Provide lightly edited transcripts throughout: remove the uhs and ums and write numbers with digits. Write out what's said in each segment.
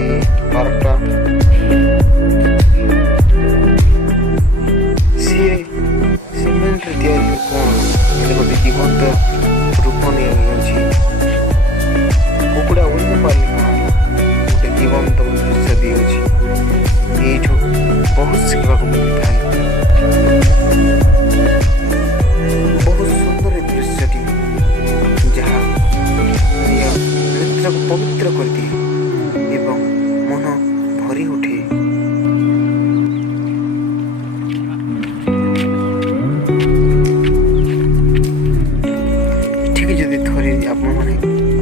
ଅଛି ପାର୍କଟା। ସିଏ ସିମେଣ୍ଟରେ ତିଆରି କ'ଣ ହେଲେ ଗୋଟେ ଜୀବନ୍ତ ରୂପ ନିଆଯାଉଛି। କୁକୁଡ଼ା ଉଡ଼ିନ ପାରିଲେ କ'ଣ ଗୋଟେ ଜୀବନ୍ତ ଦୃଶ୍ୟ ଦିଆଯାଉଛି। ଏଇଠୁ ବହୁତ ଶିଖିବାକୁ ମିଳିଥାଏ। ବହୁତ ସୁନ୍ଦର ଦୃଶ୍ୟଟି ଯାହା ନିଜ ନେତ୍ରକୁ ପବିତ୍ର କରିଦିଏ ଏବଂ ମନ ଭରି ଉଠେ। ଏଠିକି ଯଦି ଥରେ ଆପଣମାନେ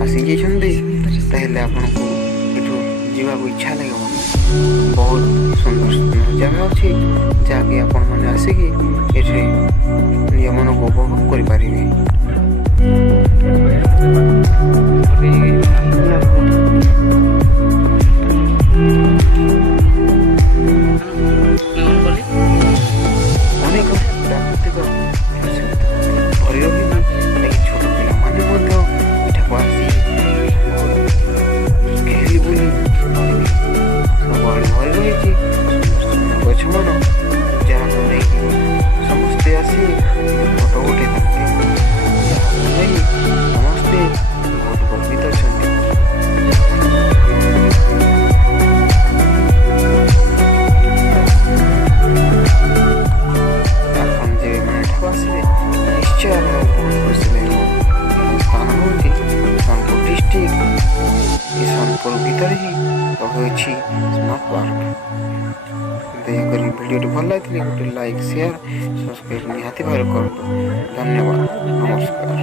ଆସିଯାଇଛନ୍ତି ତାହେଲେ ଆପଣଙ୍କୁ ଏଠୁ ଯିବାକୁ ଇଚ୍ଛା ଲାଗିବନି। ବହୁତ ସୁନ୍ଦର ସୁନ୍ଦର ଜାଗା ଅଛି ଯାହାକି ଆପଣମାନେ ଆସିକି ଏଠି ନିଜ ମନକୁ ଉପଭୋଗ କରିପାରିବେ। ଅନେକ ପ୍ରାକୃତିକ ଭରି ରହିଛି। ଛୋଟ ପିଲାମାନେ ମଧ୍ୟ ଏଠାକୁ ଆସି ଖେଳି ବୁଲି ସବୁଆଡ଼େ ଭରି ରହିଛି। ଗଛମାନ ଯାହାକୁ ନେଇକି ସମସ୍ତେ ଆସି ଫଟୋ ଉଠାଇଥାନ୍ତି। ଯାହାକୁ ନେଇ ସମସ୍ତେ ବହୁତ ଗର୍ବିତ ଅଛନ୍ତି। ଆପଣ ଯେବେ ଏଠାକୁ ଆସିବେ ନିଶ୍ଚୟ ଆପଣଙ୍କୁ ବହୁତ ଖୁସି ଲାଗିବ। ଏହି ସ୍ଥାନ ହେଉଛି ସୋନପୁର ଡିଷ୍ଟ୍ରିକ୍ଟ। ଏ ସୋନପୁର ଭିତରେ ହିଁ ରହିଅଛି ସ୍ମାର୍ଟ ପାର୍କ। ଦୟାକରି ଭିଡ଼ିଓଟି ଭଲ ଲାଗିଥିଲେ ଗୋଟେ ଲାଇକ୍ ସେୟାର ସବସ୍କ୍ରାଇବ୍ ନିହାତି ଭାବରେ କରନ୍ତୁ। ଧନ୍ୟବାଦ। ନମସ୍କାର।